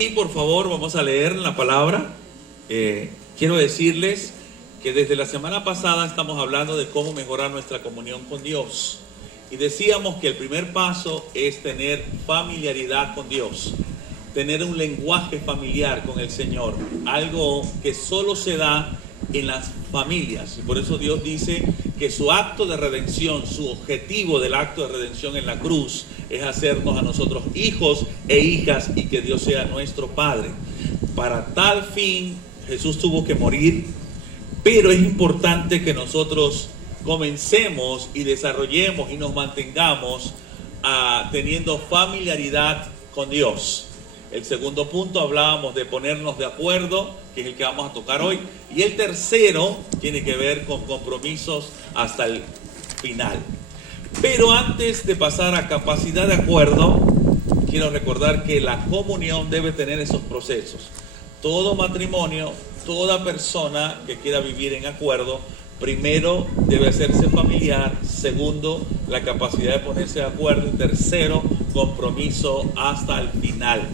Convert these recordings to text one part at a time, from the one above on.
Y por favor, vamos a leer la palabra. Quiero decirles que desde la semana pasada estamos hablando de cómo mejorar nuestra comunión con Dios. Y decíamos que el primer paso es tener familiaridad con Dios, tener un lenguaje familiar con el Señor, algo que solo se da en las familias. Y por eso Dios dice que su acto de redención, su objetivo del acto de redención en la cruz es hacernos a nosotros hijos e hijas y que Dios sea nuestro Padre. Para tal fin Jesús tuvo que morir, pero es importante que nosotros comencemos y desarrollemos y nos mantengamos teniendo familiaridad con Dios. El segundo punto hablábamos de ponernos de acuerdo, que es el que vamos a tocar hoy. Y el tercero tiene que ver con compromisos hasta el final. Pero antes de pasar a capacidad de acuerdo, quiero recordar que la comunión debe tener esos procesos. Todo matrimonio, toda persona que quiera vivir en acuerdo, primero debe hacerse familiar, segundo, la capacidad de ponerse de acuerdo y tercero, compromiso hasta el final.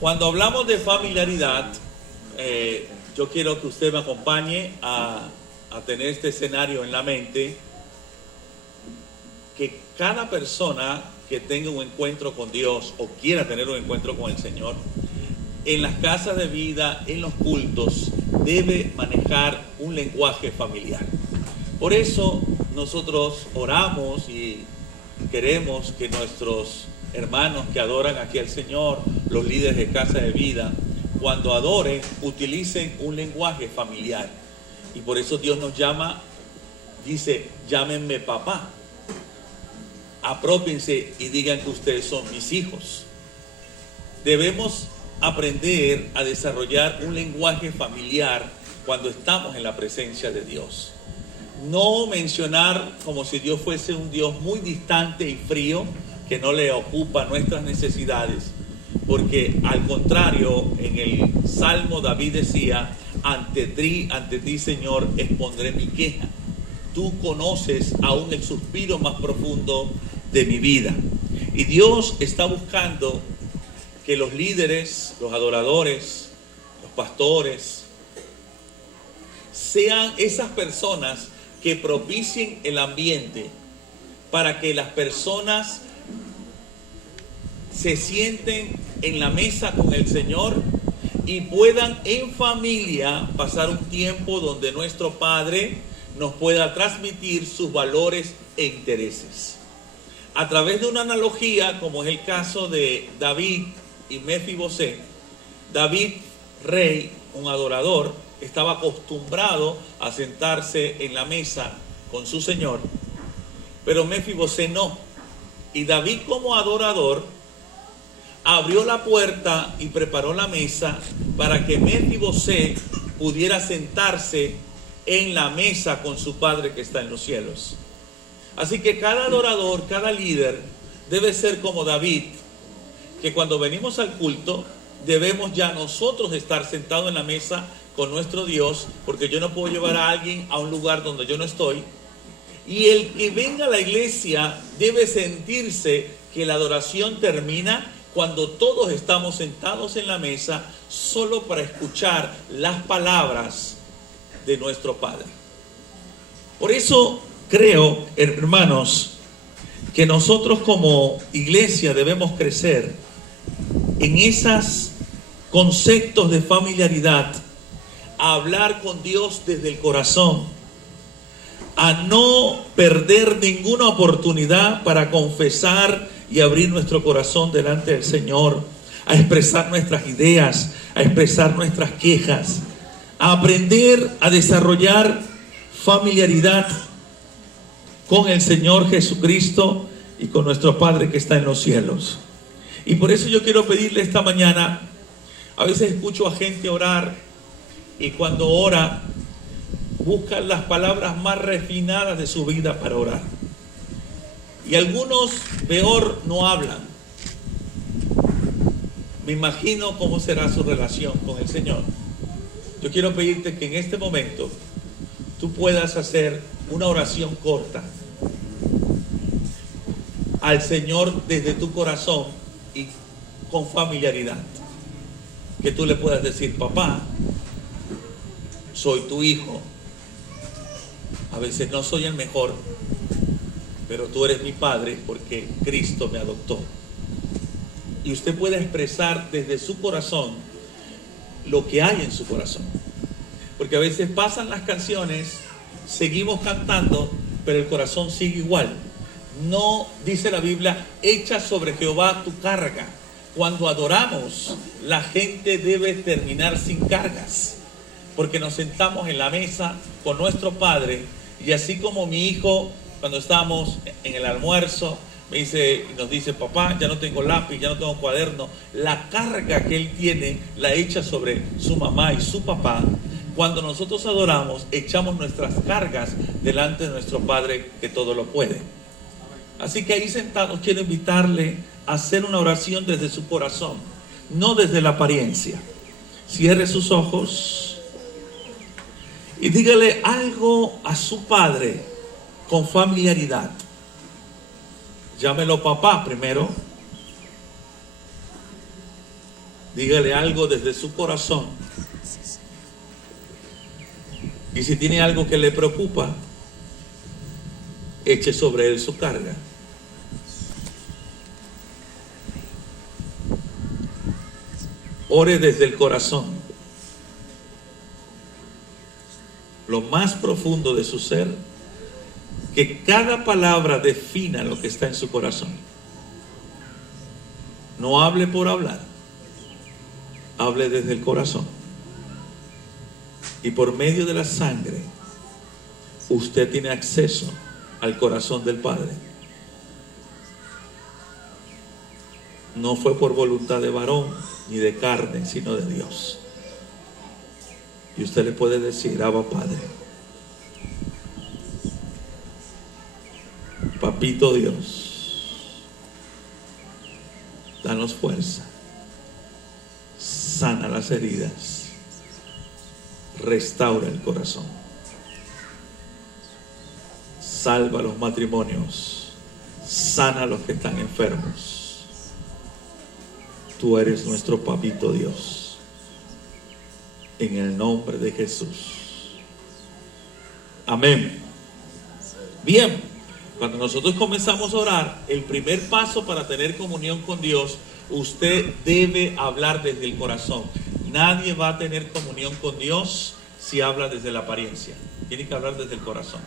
Cuando hablamos de familiaridad, yo quiero que usted me acompañe a tener este escenario en la mente, que cada persona que tenga un encuentro con Dios o quiera tener un encuentro con el Señor, en las casas de vida, en los cultos, debe manejar un lenguaje familiar. Por eso nosotros oramos y queremos que nuestros hermanos que adoran aquí al Señor, los líderes de casa de vida, cuando adoren, utilicen un lenguaje familiar. Y por eso Dios nos llama, dice, llámenme papá. Apropiense y digan que ustedes son mis hijos. Debemos aprender a desarrollar un lenguaje familiar cuando estamos en la presencia de Dios. No mencionar como si Dios fuese un Dios muy distante y frío, que no le ocupa nuestras necesidades, porque al contrario, en el Salmo David decía, ante ti Señor expondré mi queja. Tú conoces aún el suspiro más profundo de mi vida. Y Dios está buscando que los líderes, los adoradores, los pastores, sean esas personas que propicien el ambiente para que las personas se sienten en la mesa con el Señor y puedan en familia pasar un tiempo donde nuestro Padre nos pueda transmitir sus valores e intereses. A través de una analogía, como es el caso de David y Mefibosé, David, rey, un adorador, estaba acostumbrado a sentarse en la mesa con su Señor, pero Mefibosé no. Y David, como adorador, abrió la puerta y preparó la mesa para que Mefibosé pudiera sentarse en la mesa con su Padre que está en los cielos. Así que cada adorador, cada líder debe ser como David, que cuando venimos al culto debemos ya nosotros estar sentados en la mesa con nuestro Dios, porque yo no puedo llevar a alguien a un lugar donde yo no estoy. Y el que venga a la iglesia debe sentirse que la adoración termina cuando todos estamos sentados en la mesa solo para escuchar las palabras de nuestro Padre. Por eso creo, hermanos, que nosotros como iglesia debemos crecer en esos conceptos de familiaridad, a hablar con Dios desde el corazón, a no perder ninguna oportunidad para confesar y abrir nuestro corazón delante del Señor, a expresar nuestras ideas, a expresar nuestras quejas, a aprender a desarrollar familiaridad con el Señor Jesucristo y con nuestro Padre que está en los cielos. Y por eso yo quiero pedirle esta mañana, a veces escucho a gente orar y cuando ora buscan las palabras más refinadas de su vida para orar. Y algunos peor no hablan. Me imagino cómo será su relación con el Señor. Yo quiero pedirte que en este momento tú puedas hacer una oración corta al Señor desde tu corazón y con familiaridad. Que tú le puedas decir: papá, soy tu hijo. A veces no soy el mejor, pero tú eres mi padre porque Cristo me adoptó. Y usted puede expresar desde su corazón lo que hay en su corazón. Porque a veces pasan las canciones, seguimos cantando, pero el corazón sigue igual. No, dice la Biblia, echa sobre Jehová tu carga. Cuando adoramos, la gente debe terminar sin cargas, porque nos sentamos en la mesa con nuestro Padre. Y así como mi hijo, cuando estábamos en el almuerzo, nos dice: papá, ya no tengo lápiz, ya no tengo cuaderno. La carga que él tiene la echa sobre su mamá y su papá. Cuando nosotros adoramos, echamos nuestras cargas delante de nuestro Padre que todo lo puede. Así que ahí sentados quiero invitarle a hacer una oración desde su corazón, no desde la apariencia. Cierre sus ojos y dígale algo a su Padre con familiaridad. Llámelo papá primero. Dígale algo desde su corazón. Y si tiene algo que le preocupa, eche sobre él su carga. Ore desde el corazón, lo más profundo de su ser, que cada palabra defina lo que está en su corazón. No hable por hablar, hable desde el corazón. Y por medio de la sangre, usted tiene acceso al corazón del Padre. No fue por voluntad de varón ni de carne, sino de Dios. Y usted le puede decir: Abba Padre, papito Dios, danos fuerza, sana las heridas, restaura el corazón, salva los matrimonios, sana a los que están enfermos. Tú eres nuestro papito Dios, en el nombre de Jesús. Amén. Bien, cuando nosotros comenzamos a orar, el primer paso para tener comunión con Dios, usted debe hablar desde el corazón. Nadie va a tener comunión con Dios si habla desde la apariencia. Tiene que hablar desde el corazón.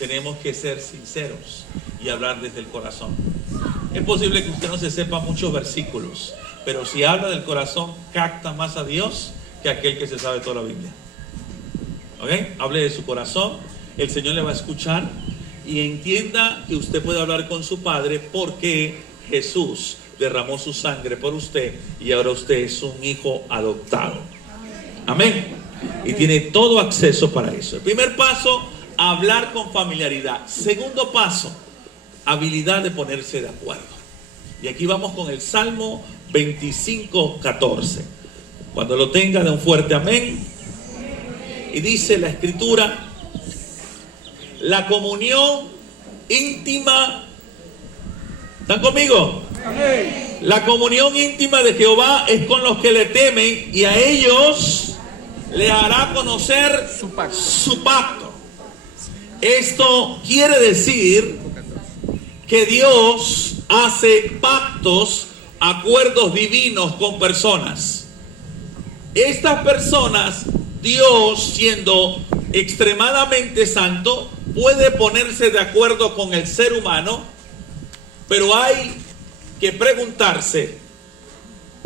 Tenemos que ser sinceros y hablar desde el corazón. Es posible que usted no se sepa muchos versículos, pero si habla del corazón, capta más a Dios que aquel que se sabe toda la Biblia. ¿Ok? Hable de su corazón, el Señor le va a escuchar, y entienda que usted puede hablar con su Padre porque Jesús derramó su sangre por usted y ahora usted es un hijo adoptado. Amén. Y tiene todo acceso para eso. El primer paso, hablar con familiaridad. Segundo paso, habilidad de ponerse de acuerdo. Y aquí vamos con el Salmo 25:14. Cuando lo tenga, de un fuerte amén. Y dice la Escritura: la comunión íntima. ¿Están conmigo? Amén. La comunión íntima de Jehová es con los que le temen, y a ellos le hará conocer su pacto. Esto quiere decir que Dios hace pactos, acuerdos divinos con personas. Estas personas, Dios, siendo extremadamente santo, puede ponerse de acuerdo con el ser humano, pero hay que preguntarse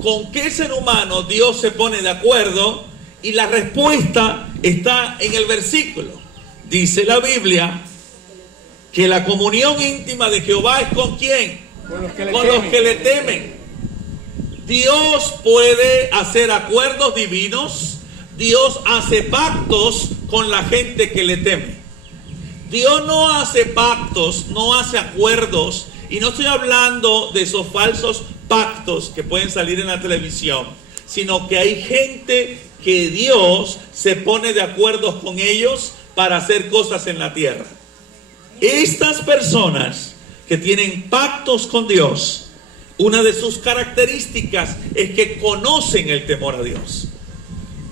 con qué ser humano Dios se pone de acuerdo, y la respuesta está en el versículo. Dice la Biblia que la comunión íntima de Jehová es ¿con quién? Con los que le temen. Dios puede hacer acuerdos divinos. Dios hace pactos con la gente que le teme. Dios no hace pactos, no hace acuerdos, y no estoy hablando de esos falsos pactos que pueden salir en la televisión, sino que hay gente que Dios se pone de acuerdo con ellos para hacer cosas en la tierra. Estas personas que tienen pactos con Dios una de sus características es que conocen el temor a Dios.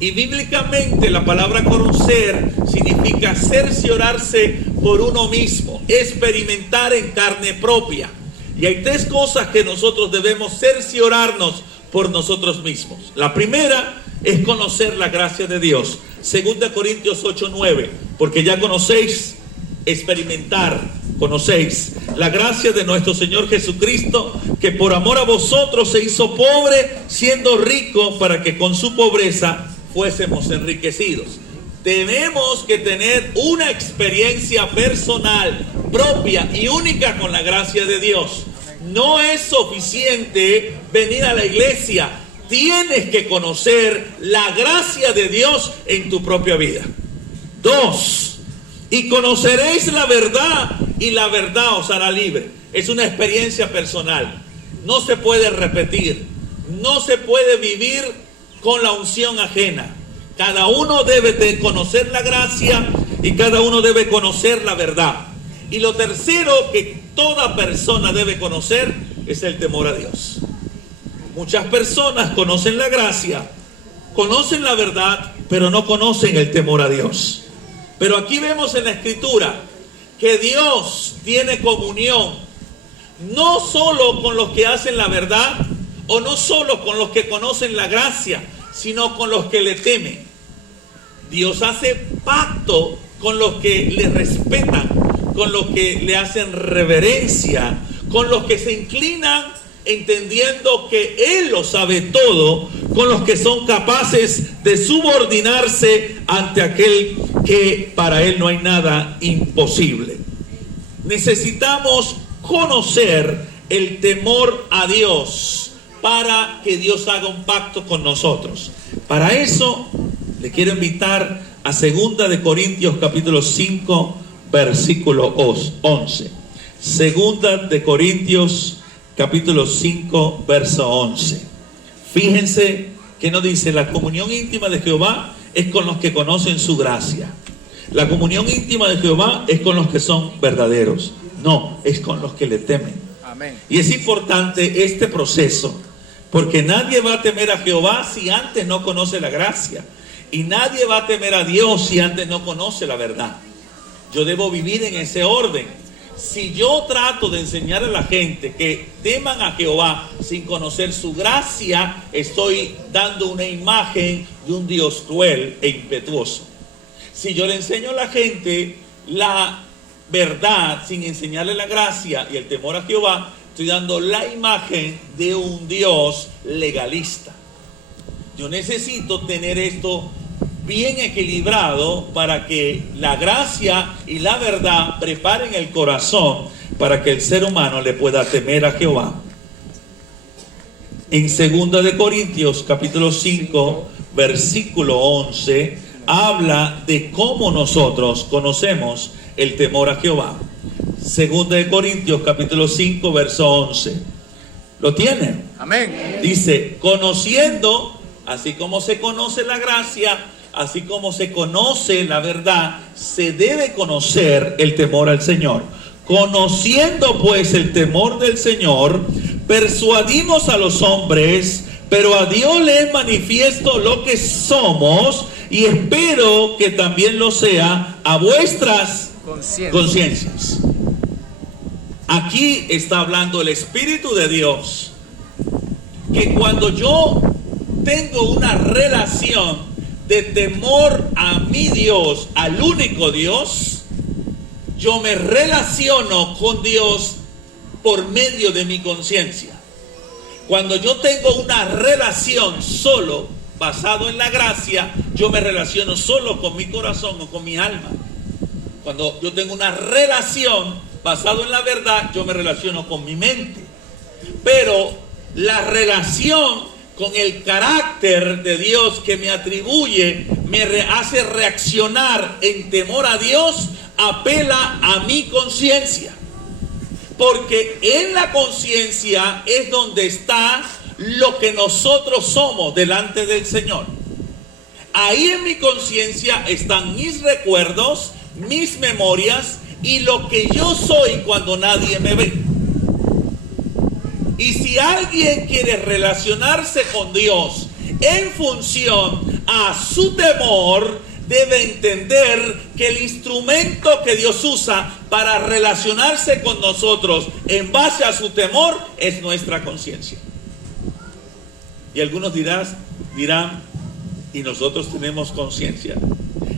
Y bíblicamente la palabra conocer significa cerciorarse por uno mismo, experimentar en carne propia. Y hay tres cosas que nosotros debemos cerciorarnos por nosotros mismos. La primera es conocer la gracia de Dios. 2 Corintios 8:9, porque ya conocéis, conocéis la gracia de nuestro Señor Jesucristo, que por amor a vosotros se hizo pobre, siendo rico, para que con su pobreza fuésemos enriquecidos. Tenemos que tener una experiencia personal, propia y única con la gracia de Dios. No es suficiente venir a la iglesia. Tienes que conocer la gracia de Dios en tu propia vida. 2. Y conoceréis la verdad, y la verdad os hará libre. Es una experiencia personal. No se puede repetir. No se puede vivir con la unción ajena. Cada uno debe de conocer la gracia y cada uno debe conocer la verdad. Y lo tercero que toda persona debe conocer es el temor a Dios. Muchas personas conocen la gracia, conocen la verdad, pero no conocen el temor a Dios. Pero aquí vemos en la Escritura que Dios tiene comunión no solo con los que hacen la verdad, o no solo con los que conocen la gracia, sino con los que le temen. Dios hace pacto con los que le respetan, con los que le hacen reverencia, con los que se inclinan entendiendo que Él lo sabe todo, con los que son capaces de subordinarse ante aquel que para Él no hay nada imposible. Necesitamos conocer el temor a Dios para que Dios haga un pacto con nosotros. Para eso le quiero invitar a 2 Corintios capítulo 5 versículo 11. 2 Corintios capítulo 5 verso 11. Fíjense que nos dice: la comunión íntima de Jehová es con los que conocen su gracia. La comunión íntima de Jehová es con los que son verdaderos. No, es con los que le temen. Amén. Y es importante este proceso, porque nadie va a temer a Jehová si antes no conoce la gracia. Y nadie va a temer a Dios si antes no conoce la verdad. Yo debo vivir en ese orden. Si yo trato de enseñar a la gente que teman a Jehová sin conocer su gracia, estoy dando una imagen de un Dios cruel e impetuoso. Si yo le enseño a la gente la verdad sin enseñarle la gracia y el temor a Jehová, estoy dando la imagen de un Dios legalista. Yo necesito tener esto bien equilibrado para que la gracia y la verdad preparen el corazón para que el ser humano le pueda temer a Jehová. En 2 Corintios capítulo 5 versículo 11 habla de cómo nosotros conocemos el temor a Jehová. 2 Corintios capítulo 5 verso 11. ¿Lo tienen? Amén. Dice: conociendo, así como se conoce la gracia, así como se conoce la verdad, se debe conocer el temor al Señor. Conociendo pues el temor del Señor, persuadimos a los hombres, pero a Dios le es manifiesto lo que somos, y espero que también lo sea a vuestras conciencias. Aquí está hablando el Espíritu de Dios, que cuando yo tengo una relación de temor a mi Dios, al único Dios, yo me relaciono con Dios por medio de mi conciencia. Cuando yo tengo una relación solo basado en la gracia, yo me relaciono solo con mi corazón o con mi alma. Cuando yo tengo una relación basado en la verdad, yo me relaciono con mi mente. Pero la relación con el carácter de Dios que me atribuye, me hace reaccionar en temor a Dios, apela a mi conciencia. Porque en la conciencia es donde está lo que nosotros somos delante del Señor. Ahí en mi conciencia están mis recuerdos, mis memorias y lo que yo soy cuando nadie me ve. Y si alguien quiere relacionarse con Dios en función a su temor, debe entender que el instrumento que Dios usa para relacionarse con nosotros en base a su temor es nuestra conciencia. Y algunos dirán, y nosotros tenemos conciencia.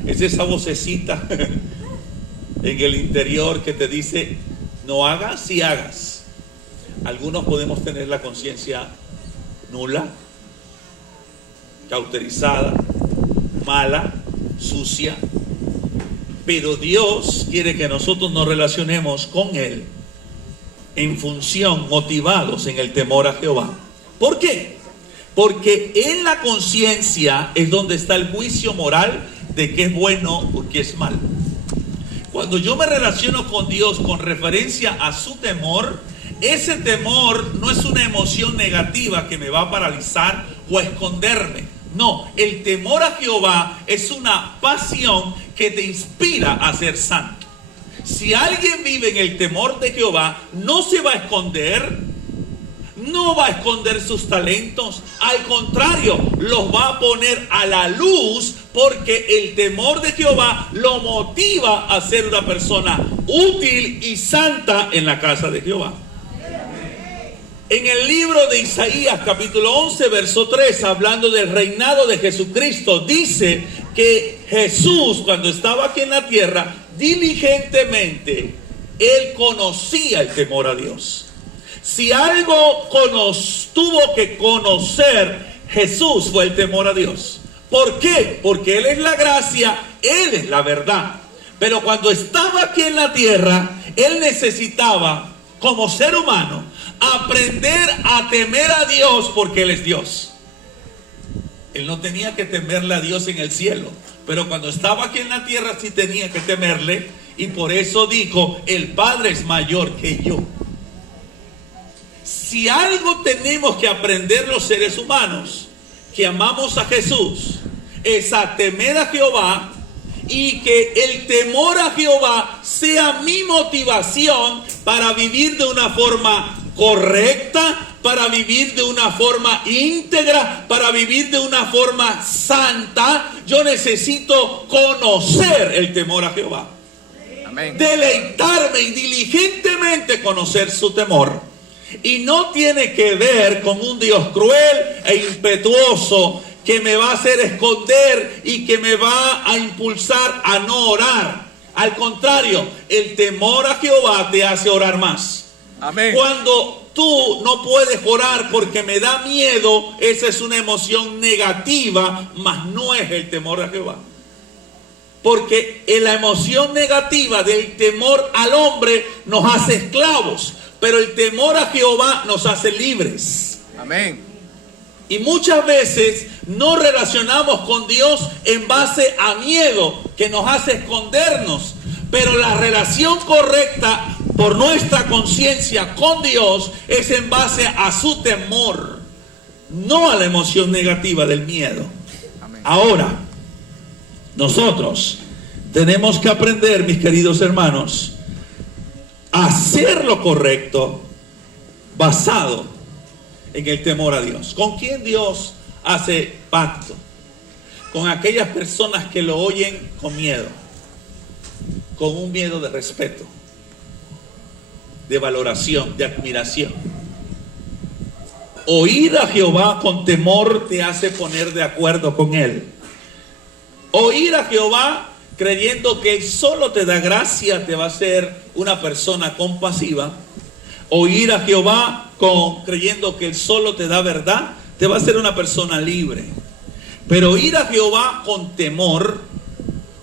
Es esa vocecita en el interior que te dice, no hagas y hagas. Algunos podemos tener la conciencia nula, cauterizada, mala, sucia, pero Dios quiere que nosotros nos relacionemos con Él en función, motivados en el temor a Jehová. ¿Por qué? Porque en la conciencia es donde está el juicio moral de qué es bueno o qué es malo. Cuando yo me relaciono con Dios con referencia a su temor, ese temor no es una emoción negativa que me va a paralizar o a esconderme. No, el temor a Jehová es una pasión que te inspira a ser santo. Si alguien vive en el temor de Jehová, no se va a esconder, no va a esconder sus talentos. Al contrario, los va a poner a la luz, porque el temor de Jehová lo motiva a ser una persona útil y santa en la casa de Jehová. En el libro de Isaías capítulo 11 verso 3, hablando del reinado de Jesucristo, dice que Jesús, cuando estaba aquí en la tierra, diligentemente Él conocía el temor a Dios. Si algo tuvo que conocer Jesús, fue el temor a Dios. ¿Por qué? Porque Él es la gracia, Él es la verdad. Pero cuando estaba aquí en la tierra, Él necesitaba, como ser humano, aprender a temer a Dios, porque Él es Dios. Él no tenía que temerle a Dios en el cielo, pero cuando estaba aquí en la tierra sí tenía que temerle, y por eso dijo, el Padre es mayor que yo. Si algo tenemos que aprender los seres humanos que amamos a Jesús, es a temer a Jehová, y que el temor a Jehová sea mi motivación para vivir de una forma correcta, para vivir de una forma íntegra, para vivir de una forma santa. Yo necesito conocer el temor a Jehová. Amén. Deleitarme y diligentemente conocer su temor. Y no tiene que ver con un Dios cruel e impetuoso que me va a hacer esconder y que me va a impulsar a no orar. Al contrario, el temor a Jehová te hace orar más. Amén. Cuando tú no puedes orar porque me da miedo, esa es una emoción negativa, mas no es el temor a Jehová. Porque en la emoción negativa del temor al hombre nos hace esclavos, pero el temor a Jehová nos hace libres. Amén. Y muchas veces no relacionamos con Dios en base a miedo que nos hace escondernos. Pero la relación correcta por nuestra conciencia con Dios es en base a su temor, no a la emoción negativa del miedo. Amén. Ahora, nosotros tenemos que aprender, mis queridos hermanos, a hacer lo correcto basado en el temor a Dios. ¿Con quién Dios hace pacto? Con aquellas personas que lo oyen con miedo, con un miedo de respeto, de valoración, de admiración. Oír a Jehová con temor te hace poner de acuerdo con Él. Oír a Jehová creyendo que Él solo te da gracia te va a hacer una persona compasiva. Oír a Jehová creyendo que Él solo te da verdad te va a hacer una persona libre. Pero oír a Jehová con temor,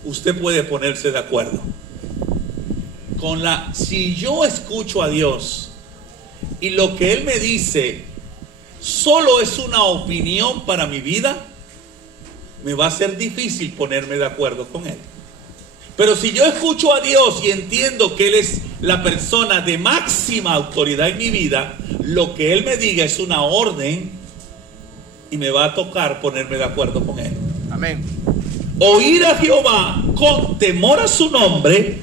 usted puede ponerse de acuerdo. Si yo escucho a Dios y lo que Él me dice solo es una opinión para mi vida, me va a ser difícil ponerme de acuerdo con Él. Pero si yo escucho a Dios y entiendo que Él es la persona de máxima autoridad en mi vida, lo que Él me diga es una orden y me va a tocar ponerme de acuerdo con Él. Amén. Oír a Jehová con temor a su nombre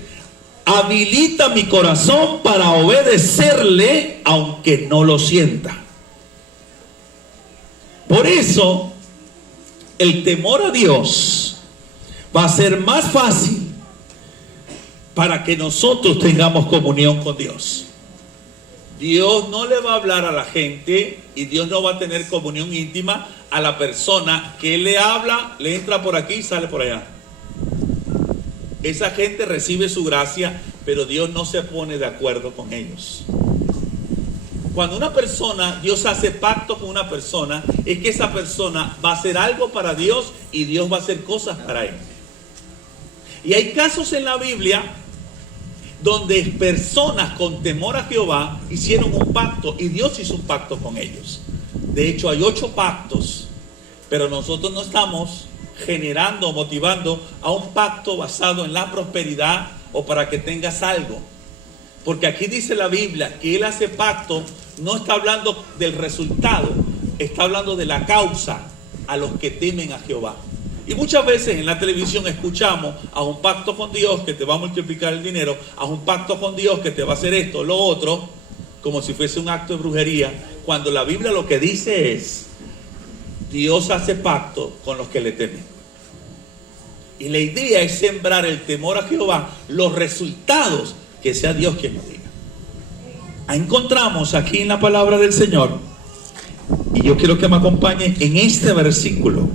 habilita mi corazón para obedecerle aunque no lo sienta. Por eso, el temor a Dios va a ser más fácil para que nosotros tengamos comunión con Dios. Dios no le va a hablar a la gente y Dios no va a tener comunión íntima a la persona que le habla, le entra por aquí y sale por allá. Esa gente recibe su gracia, pero Dios no se pone de acuerdo con ellos. Cuando una persona, Dios hace pacto con una persona, es que esa persona va a hacer algo para Dios y Dios va a hacer cosas para él. Y hay casos en la Biblia donde personas con temor a Jehová hicieron un pacto y Dios hizo un pacto con ellos. De hecho, hay 8 pactos, pero nosotros no estamos generando, motivando a un pacto basado en la prosperidad o para que tengas algo. Porque aquí dice la Biblia que Él hace pacto, no está hablando del resultado, está hablando de la causa a los que temen a Jehová. Y muchas veces en la televisión escuchamos: haz un pacto con Dios que te va a multiplicar el dinero, haz un pacto con Dios que te va a hacer esto, lo otro, como si fuese un acto de brujería, cuando la Biblia lo que dice es: Dios hace pacto con los que le temen. Y la idea es sembrar el temor a Jehová, los resultados, que sea Dios quien lo diga. Encontramos aquí en la palabra del Señor, y yo quiero que me acompañen en este versículo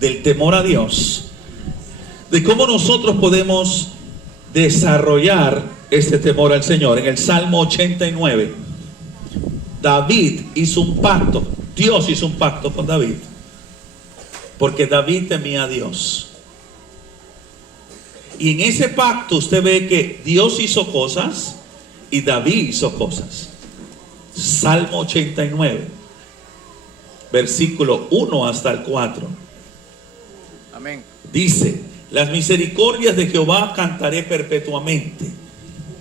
del temor a Dios, de cómo nosotros podemos desarrollar este temor al Señor. En el Salmo 89, David hizo un pacto, Dios hizo un pacto con David, porque David temía a Dios. Y en ese pacto usted ve que Dios hizo cosas y David hizo cosas. Salmo 89, versículo 1 hasta el 4. Amén. Dice: las misericordias de Jehová cantaré perpetuamente.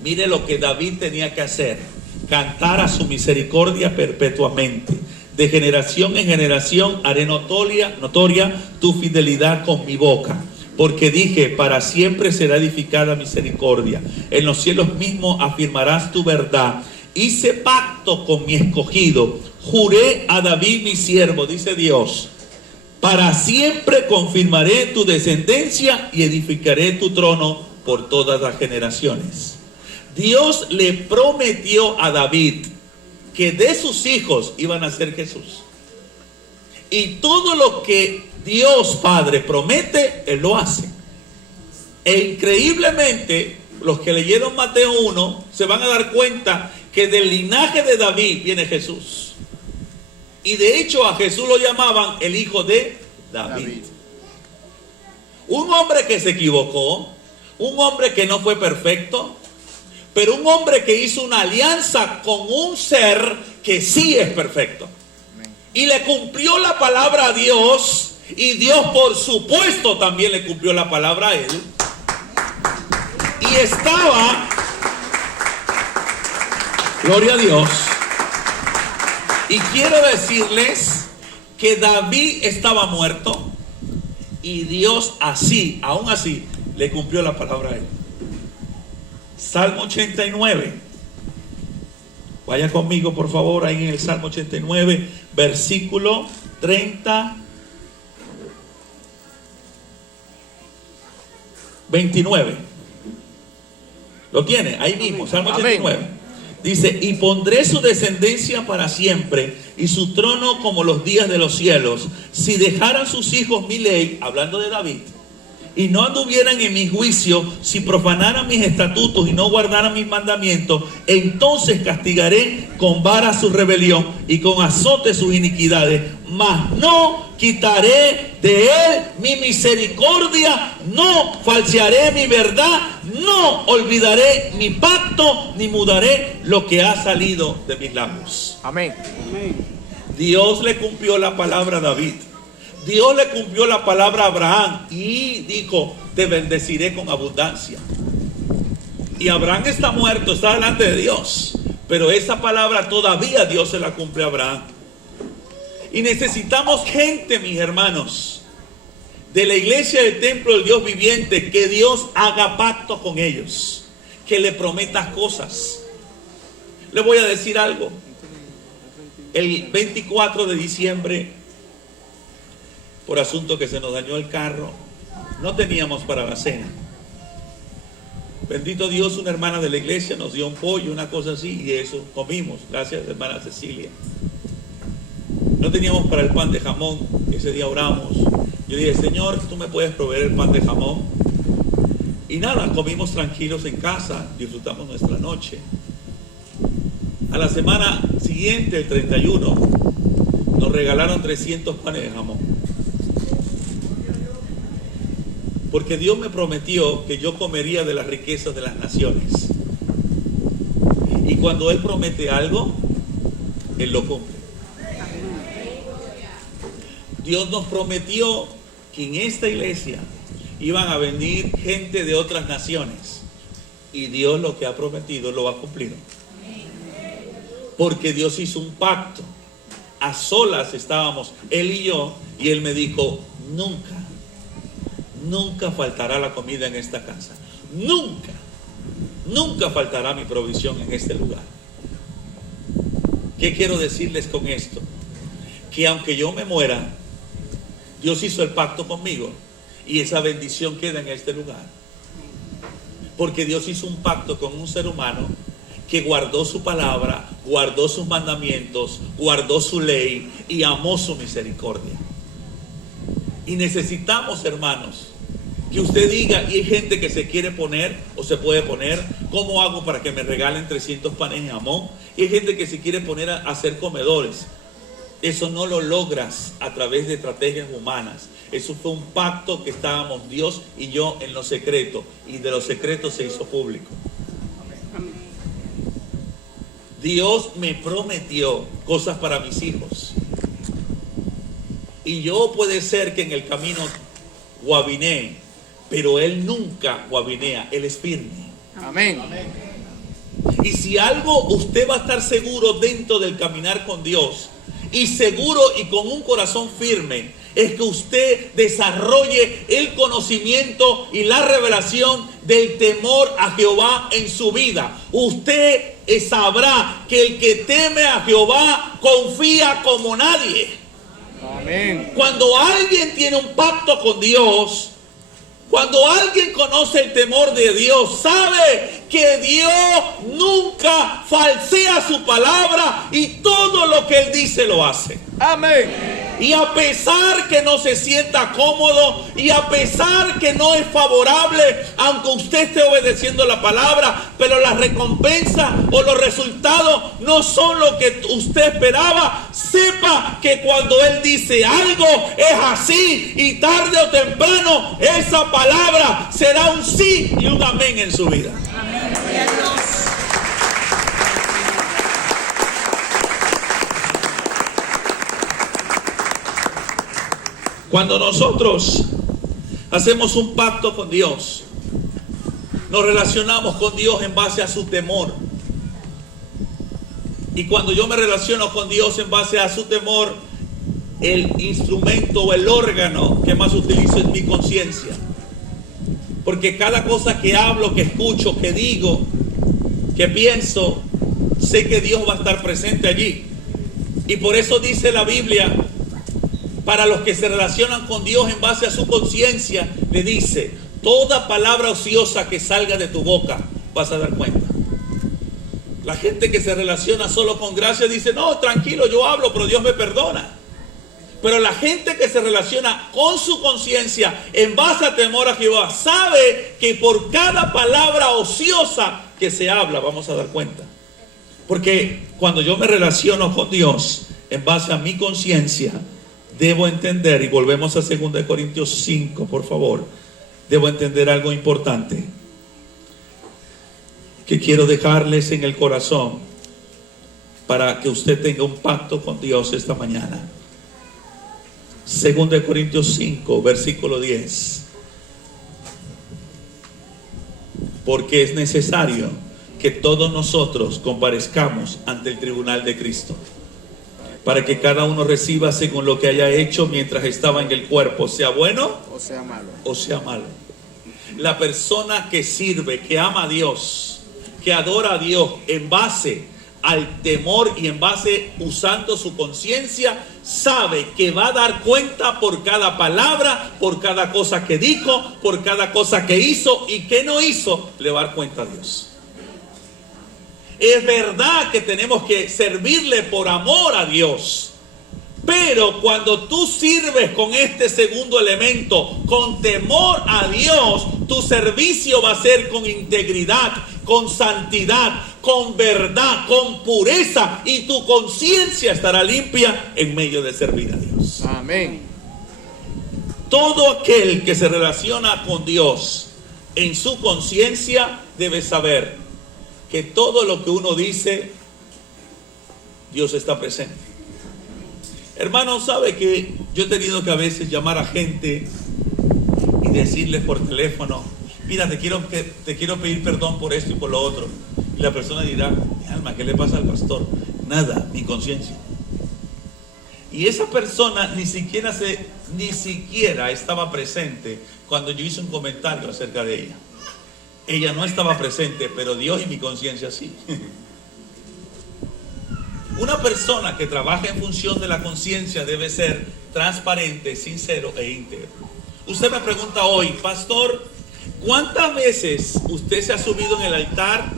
Mire lo que David tenía que hacer: cantar a su misericordia perpetuamente. De generación en generación haré notoria tu fidelidad con mi boca. Porque dije: para siempre será edificada misericordia. En los cielos mismos afirmarás tu verdad. Hice pacto con mi escogido. Juré a David mi siervo, dice Dios: para siempre confirmaré tu descendencia y edificaré tu trono por todas las generaciones. Dios le prometió a David que de sus hijos iban a ser Jesús. Y todo lo que Dios Padre promete, Él lo hace. E increíblemente, los que leyeron Mateo 1 se van a dar cuenta que del linaje de David viene Jesús. Y de hecho a Jesús lo llamaban el hijo de David. Un hombre que se equivocó, un hombre que no fue perfecto, pero un hombre que hizo una alianza con un ser que sí es perfecto. Y le cumplió la palabra a Dios, y Dios por supuesto también le cumplió la palabra a él. Y estaba, gloria a Dios, y quiero decirles que David estaba muerto y Dios así, aún así, le cumplió la palabra a él. Salmo 89. Vaya conmigo por favor ahí en el Salmo 89, versículo 29. ¿Lo tiene? Ahí mismo, Salmo 89. Dice: y pondré su descendencia para siempre y su trono como los días de los cielos. Si dejaran sus hijos mi ley, hablando de David, y no anduvieran en mi juicio, si profanaran mis estatutos y no guardaran mis mandamientos, entonces castigaré con vara su rebelión y con azote sus iniquidades, mas no quitaré de él mi misericordia, no falsearé mi verdad, no olvidaré mi pacto, ni mudaré lo que ha salido de mis labios. Amén. Dios le cumplió la palabra a David. Dios le cumplió la palabra a Abraham y dijo: te bendeciré con abundancia. Y Abraham está muerto, está delante de Dios, pero esa palabra todavía Dios se la cumple a Abraham. Y necesitamos gente, mis hermanos, de la iglesia del templo del Dios viviente, que Dios haga pacto con ellos, que le prometas cosas. Les voy a decir algo. El 24 de diciembre, por asunto que se nos dañó el carro, no teníamos para la cena. Bendito Dios, una hermana de la iglesia nos dio un pollo, una cosa así, y eso comimos. Gracias, hermana Cecilia. No teníamos para el pan de jamón. Ese día oramos. Yo dije, Señor, ¿tú me puedes proveer el pan de jamón? Y nada, comimos tranquilos en casa, disfrutamos nuestra noche. A la semana siguiente, el 31, nos regalaron 300 panes de jamón. Porque Dios me prometió que yo comería de las riquezas de las naciones. Y cuando Él promete algo, Él lo cumple. Dios nos prometió que en esta iglesia iban a venir gente de otras naciones. Y Dios lo que ha prometido lo va a cumplir. Porque Dios hizo un pacto. A solas estábamos Él y yo, y Él me dijo, nunca faltará la comida en esta casa. Nunca faltará mi provisión en este lugar. ¿Qué quiero decirles con esto? Que aunque yo me muera, Dios hizo el pacto conmigo y esa bendición queda en este lugar. Porque Dios hizo un pacto con un ser humano que guardó su palabra, guardó sus mandamientos, guardó su ley y amó su misericordia. Y necesitamos, hermanos, que usted diga, y hay gente que se quiere poner o se puede poner, ¿cómo hago para que me regalen 300 panes de jamón? Y hay gente que se quiere poner a hacer comedores. Eso no lo logras a través de estrategias humanas. Eso fue un pacto que estábamos Dios y yo en lo secreto, y de lo secreto se hizo público. Dios me prometió cosas para mis hijos. Y yo puede ser que en el camino guabinee, pero Él nunca guabinea, Él es firme. Amén. Y si algo usted va a estar seguro dentro del caminar con Dios, y seguro y con un corazón firme, es que usted desarrolle el conocimiento y la revelación del temor a Jehová en su vida. Usted sabrá que el que teme a Jehová confía como nadie. Amén. Cuando alguien tiene un pacto con Dios, cuando alguien conoce el temor de Dios, sabe que Dios nunca falsea su palabra y todo lo que Él dice lo hace. Amén. Y a pesar que no se sienta cómodo, y a pesar que no es favorable, aunque usted esté obedeciendo la palabra, pero la recompensa o los resultados no son lo que usted esperaba, sepa que cuando Él dice algo es así, y tarde o temprano esa palabra será un sí y un amén en su vida. Cuando nosotros hacemos un pacto con Dios, nos relacionamos con Dios en base a su temor. Y cuando yo me relaciono con Dios en base a su temor, el instrumento o el órgano que más utilizo es mi conciencia. Porque cada cosa que hablo, que escucho, que digo, que pienso, sé que Dios va a estar presente allí. Y por eso dice la Biblia, para los que se relacionan con Dios en base a su conciencia, le dice, toda palabra ociosa que salga de tu boca, vas a dar cuenta. La gente que se relaciona solo con gracia dice, no, tranquilo, yo hablo, pero Dios me perdona. Pero la gente que se relaciona con su conciencia en base a temor a Jehová, sabe que por cada palabra ociosa que se habla, vamos a dar cuenta. Porque cuando yo me relaciono con Dios en base a mi conciencia, debo entender, y volvemos a 2 Corintios 5, por favor, debo entender algo importante que quiero dejarles en el corazón para que usted tenga un pacto con Dios esta mañana. 2 Corintios 5, versículo 10. Porque es necesario que todos nosotros comparezcamos ante el tribunal de Cristo, para que cada uno reciba según lo que haya hecho mientras estaba en el cuerpo, sea bueno O sea malo. o sea malo. La persona que sirve, que ama a Dios, que adora a Dios en base al temor y en base usando su conciencia, sabe que va a dar cuenta por cada palabra, por cada cosa que dijo, por cada cosa que hizo y que no hizo, le va a dar cuenta a Dios. Es verdad que tenemos que servirle por amor a Dios, pero cuando tú sirves con este segundo elemento, con temor a Dios, tu servicio va a ser con integridad, con santidad, con verdad, con pureza, y tu conciencia estará limpia en medio de servir a Dios. Amén. Todo aquel que se relaciona con Dios en su conciencia debe saber que todo lo que uno dice, Dios está presente. Hermano, sabe que yo he tenido que a veces llamar a gente y decirles por teléfono: mira, te quiero pedir perdón por esto y por lo otro. Y la persona dirá: mi alma, ¿qué le pasa al pastor? Nada, mi conciencia. Y esa persona ni siquiera estaba presente cuando yo hice un comentario acerca de ella. Ella no estaba presente, pero Dios y mi conciencia sí. Una persona que trabaja en función de la conciencia debe ser transparente, sincero e íntegro. Usted me pregunta hoy: pastor, ¿cuántas veces usted se ha subido en el altar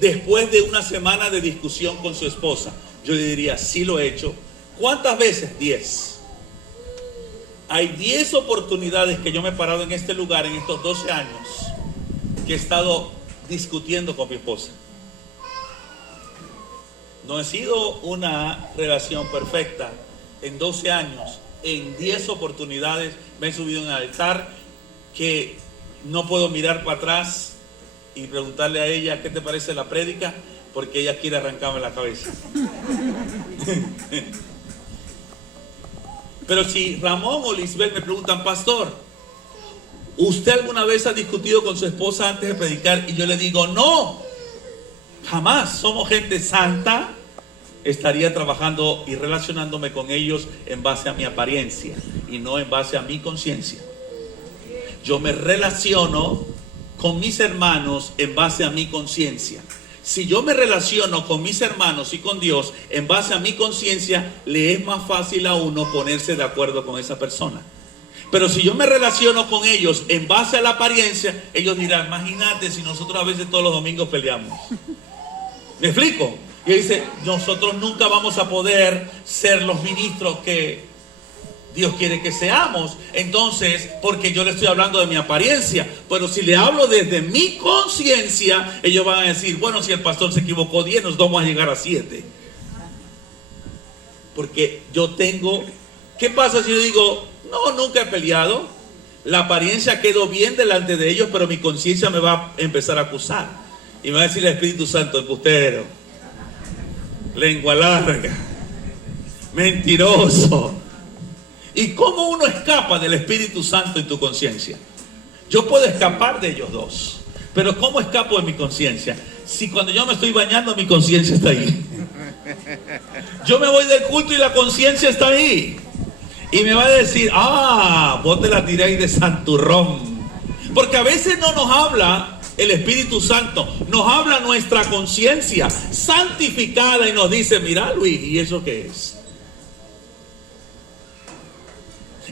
después de una semana de discusión con su esposa? Yo le diría: sí lo he hecho. ¿Cuántas veces? 10. Hay 10 oportunidades que yo me he parado en este lugar en estos 12 años que he estado discutiendo con mi esposa. No ha sido una relación perfecta. En 12 años, en 10 oportunidades me he subido en el altar que no puedo mirar para atrás y preguntarle a ella: ¿qué te parece la prédica? Porque ella quiere arrancarme la cabeza. Pero si Ramón o Lisbeth me preguntan: pastor, ¿usted alguna vez ha discutido con su esposa antes de predicar? Y yo le digo: no, jamás. Somos gente santa. Estaría trabajando y relacionándome con ellos en base a mi apariencia y no en base a mi conciencia. Yo me relaciono con mis hermanos en base a mi conciencia. Si yo me relaciono con mis hermanos y con Dios en base a mi conciencia, le es más fácil a uno ponerse de acuerdo con esa persona. Pero si yo me relaciono con ellos en base a la apariencia, ellos dirán: imagínate si nosotros a veces todos los domingos peleamos. ¿Me explico? Y dice: nosotros nunca vamos a poder ser los ministros que Dios quiere que seamos. Entonces, porque yo le estoy hablando de mi apariencia. Pero si le hablo desde mi conciencia, ellos van a decir: bueno, si el pastor se equivocó 10, nos vamos a llegar a 7. Porque yo tengo... ¿Qué pasa si yo digo: no, nunca he peleado? La apariencia quedó bien delante de ellos, pero mi conciencia me va a empezar a acusar. Y me va a decir el Espíritu Santo: embustero, lengua larga, mentiroso. ¿Y cómo uno escapa del Espíritu Santo en tu conciencia? Yo puedo escapar de ellos dos, pero ¿cómo escapo de mi conciencia? Si cuando yo me estoy bañando, mi conciencia está ahí. Yo me voy del culto y la conciencia está ahí. Y me va a decir: ah, vos te la tiráis de santurrón. Porque a veces no nos habla el Espíritu Santo, nos habla nuestra conciencia santificada y nos dice: mira, Luis, ¿y eso qué es?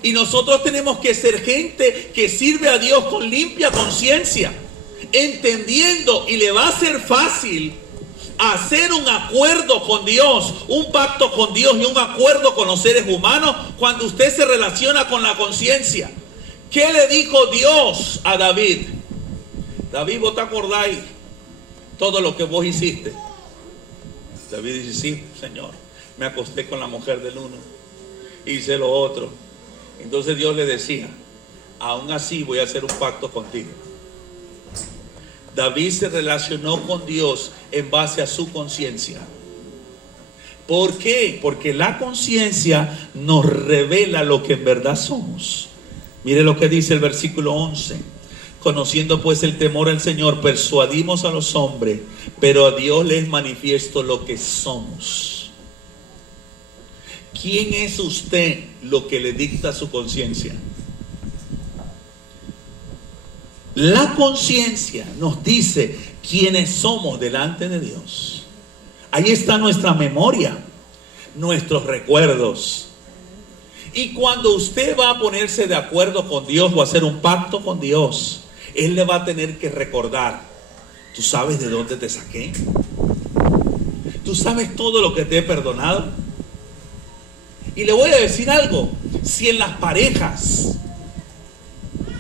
Y nosotros tenemos que ser gente que sirve a Dios con limpia conciencia, entendiendo, y le va a ser fácil hacer un acuerdo con Dios, un pacto con Dios y un acuerdo con los seres humanos cuando usted se relaciona con la conciencia. ¿Qué le dijo Dios a David? David, ¿vos te acordáis todo lo que vos hiciste? David dice: sí, Señor, me acosté con la mujer del uno, hice lo otro. Entonces Dios le decía: aún así voy a hacer un pacto contigo. David se relacionó con Dios en base a su conciencia. ¿Por qué? Porque la conciencia nos revela lo que en verdad somos. Mire lo que dice el versículo 11. Conociendo pues el temor al Señor, persuadimos a los hombres, pero a Dios les manifiesto lo que somos. ¿Quién es usted lo que le dicta su conciencia? La conciencia nos dice quiénes somos delante de Dios. Ahí está nuestra memoria, nuestros recuerdos. Y cuando usted va a ponerse de acuerdo con Dios o a hacer un pacto con Dios, Él le va a tener que recordar: ¿tú sabes de dónde te saqué? ¿Tú sabes todo lo que te he perdonado? Y le voy a decir algo: si en las parejas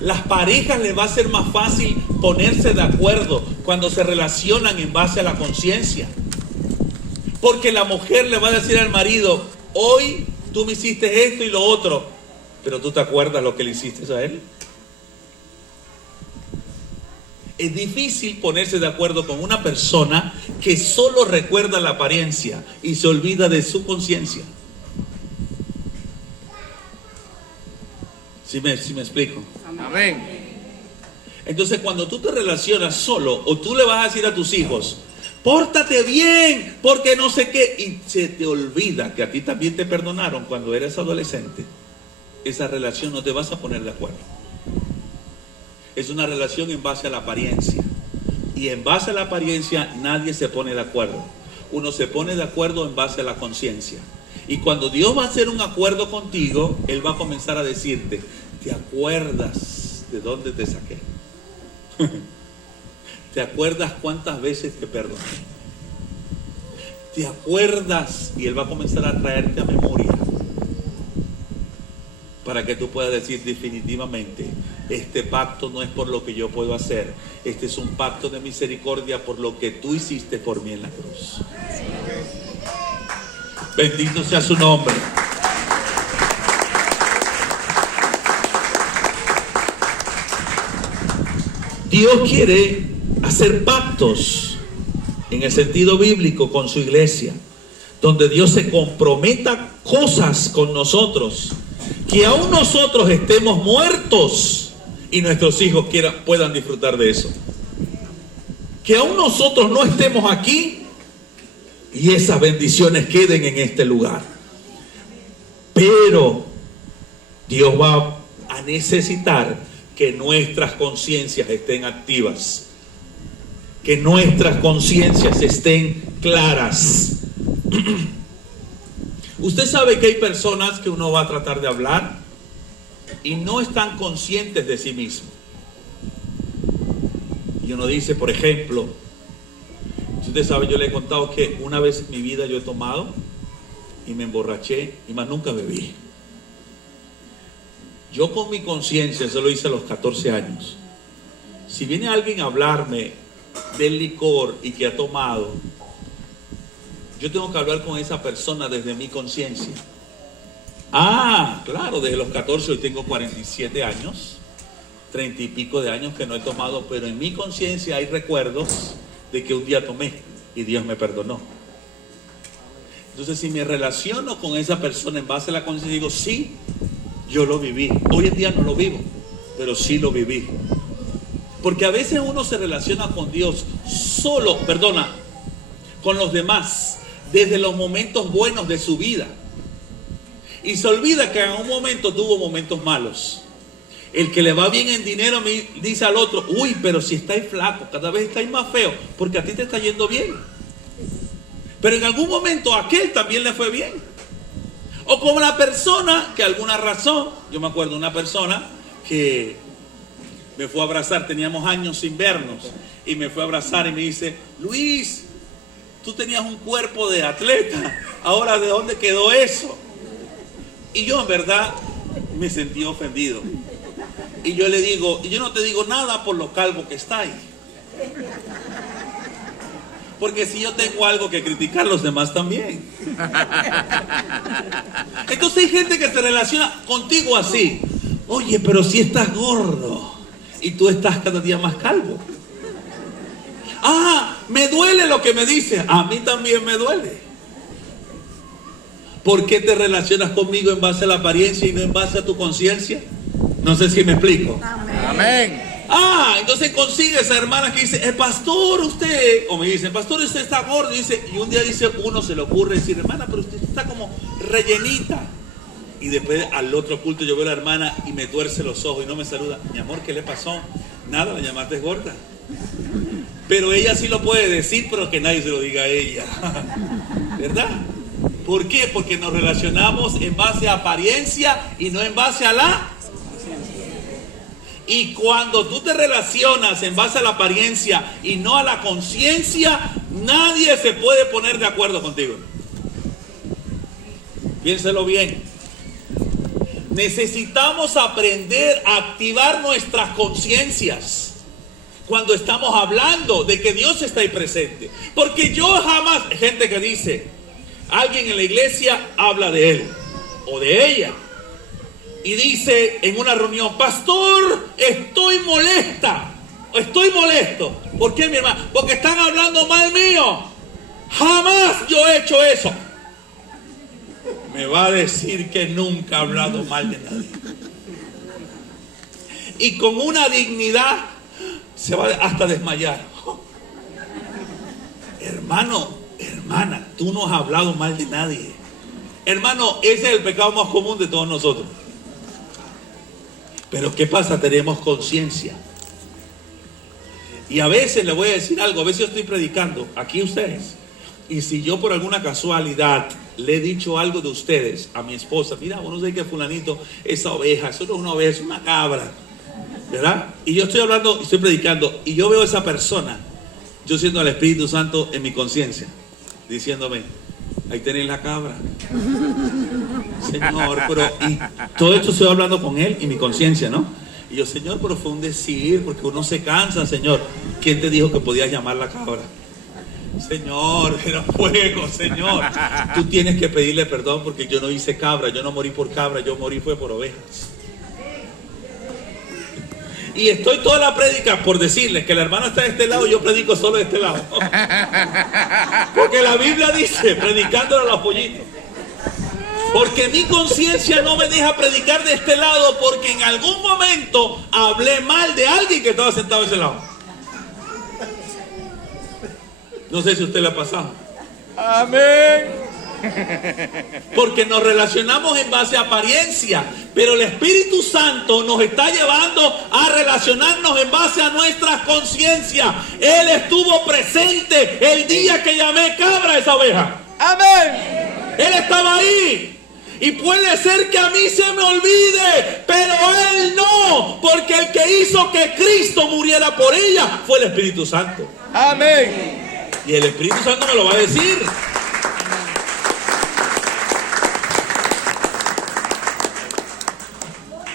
les va a ser más fácil ponerse de acuerdo cuando se relacionan en base a la conciencia. Porque la mujer le va a decir al marido: hoy tú me hiciste esto y lo otro, pero ¿tú te acuerdas lo que le hiciste a él? Es difícil ponerse de acuerdo con una persona que solo recuerda la apariencia y se olvida de su conciencia. ¿Sí me explico? Amén. Entonces, cuando tú te relacionas solo, o tú le vas a decir a tus hijos: pórtate bien, porque no sé qué, y se te olvida que a ti también te perdonaron cuando eres adolescente, esa relación no te vas a poner de acuerdo. Es una relación en base a la apariencia, y en base a la apariencia nadie se pone de acuerdo. Uno se pone de acuerdo en base a la conciencia. Y cuando Dios va a hacer un acuerdo contigo, Él va a comenzar a decirte: ¿te acuerdas de dónde te saqué? ¿Te acuerdas cuántas veces te perdoné? ¿Te acuerdas? Y Él va a comenzar a traerte a memoria para que tú puedas decir definitivamente: este pacto no es por lo que yo puedo hacer, este es un pacto de misericordia por lo que tú hiciste por mí en la cruz. Bendito sea su nombre. Dios quiere hacer pactos en el sentido bíblico con su iglesia, donde Dios se comprometa cosas con nosotros, que aún nosotros estemos muertos y nuestros hijos puedan disfrutar de eso. Que aún nosotros no estemos aquí y esas bendiciones queden en este lugar. Pero Dios va a necesitar que nuestras conciencias estén activas, que nuestras conciencias estén claras. Usted sabe que hay personas que uno va a tratar de hablar y no están conscientes de sí mismo. Y uno dice, por ejemplo, usted sabe, yo le he contado que una vez en mi vida yo he tomado y me emborraché y más nunca bebí. Yo con mi conciencia, eso lo hice a los 14 años. Si viene alguien a hablarme del licor y que ha tomado, yo tengo que hablar con esa persona desde mi conciencia. Ah, claro, desde los 14, hoy tengo 47 años, 30 y pico de años que no he tomado, pero en mi conciencia hay recuerdos de que un día tomé y Dios me perdonó. Entonces, si me relaciono con esa persona en base a la conciencia, digo, sí, yo lo viví. Hoy en día no lo vivo, pero sí lo viví. Porque a veces uno se relaciona con Dios con los demás, desde los momentos buenos de su vida. Y se olvida que en un momento tuvo momentos malos. El que le va bien en dinero me dice al otro: uy, pero si estáis flaco, cada vez estáis más feo, porque a ti te está yendo bien. Pero en algún momento a aquel también le fue bien. O como la persona que alguna razón, yo me acuerdo de una persona que me fue a abrazar, teníamos años sin vernos, y me fue a abrazar y me dice: Luis, tú tenías un cuerpo de atleta, ahora ¿de dónde quedó eso? Y yo en verdad me sentí ofendido. Y yo le digo: y yo no te digo nada por lo calvo que estáis. Porque si yo tengo algo que criticar, los demás también. Entonces hay gente que se relaciona contigo así: oye, pero si estás gordo y tú estás cada día más calvo. Ah, me duele lo que me dice. A mí también me duele. ¿Por qué te relacionas conmigo en base a la apariencia y no en base a tu conciencia? No sé si me explico. Amén. Ah, entonces consigue esa hermana que dice: pastor, usted, o me dice: pastor, usted está gordo, y un día dice, uno se le ocurre decir: hermana, pero usted está como rellenita. Y después al otro culto yo veo a la hermana y me tuerce los ojos y no me saluda. Mi amor, ¿qué le pasó? Nada, la llamaste gorda. Pero ella sí lo puede decir, pero que nadie se lo diga a ella. ¿Verdad? ¿Por qué? Porque nos relacionamos en base a apariencia y no en base a la... Y cuando tú te relacionas en base a la apariencia y no a la conciencia, nadie se puede poner de acuerdo contigo. Piénselo bien. Necesitamos aprender a activar nuestras conciencias cuando estamos hablando de que Dios está ahí presente. Porque yo jamás, gente que dice, alguien en la iglesia habla de él o de ella y dice en una reunión, pastor, estoy molesta, estoy molesto. ¿Por qué, mi hermano? Porque están hablando mal mío. Jamás yo he hecho eso. Me va a decir que nunca ha hablado mal de nadie. Y con una dignidad se va hasta desmayar. Hermano, hermana, tú no has hablado mal de nadie. Hermano, ese es el pecado más común de todos nosotros. Pero ¿qué pasa? Tenemos conciencia. Y a veces le voy a decir algo, a veces yo estoy predicando, aquí ustedes. Y si yo por alguna casualidad le he dicho algo de ustedes a mi esposa, mira, vos no sé qué fulanito, esa oveja, eso no es una oveja, es una cabra, ¿verdad? Y yo estoy hablando, estoy predicando, y yo veo a esa persona, yo siento al Espíritu Santo en mi conciencia, diciéndome, ahí tenéis la cabra. Señor, pero, y todo esto estoy hablando con él y mi conciencia, ¿no? Y yo, Señor, pero fue un decir, porque uno se cansa, Señor. ¿Quién te dijo que podías llamar la cabra? Señor, era fuego, Señor. Tú tienes que pedirle perdón porque yo no hice cabra, yo no morí por cabra, yo morí fue por ovejas. Y estoy toda la prédica por decirles que el hermano está de este lado y yo predico solo de este lado. Porque la Biblia dice, predicándolo a los pollitos. Porque mi conciencia no me deja predicar de este lado porque en algún momento hablé mal de alguien que estaba sentado de ese lado. No sé si a usted le ha pasado. Amén. Porque nos relacionamos en base a apariencia, pero el Espíritu Santo nos está llevando a relacionarnos en base a nuestra conciencia. Él estuvo presente el día que llamé cabra a esa oveja. Amén. Él estaba ahí. Y puede ser que a mí se me olvide, pero Él no, porque el que hizo que Cristo muriera por ella fue el Espíritu Santo. Amén. Y el Espíritu Santo me lo va a decir.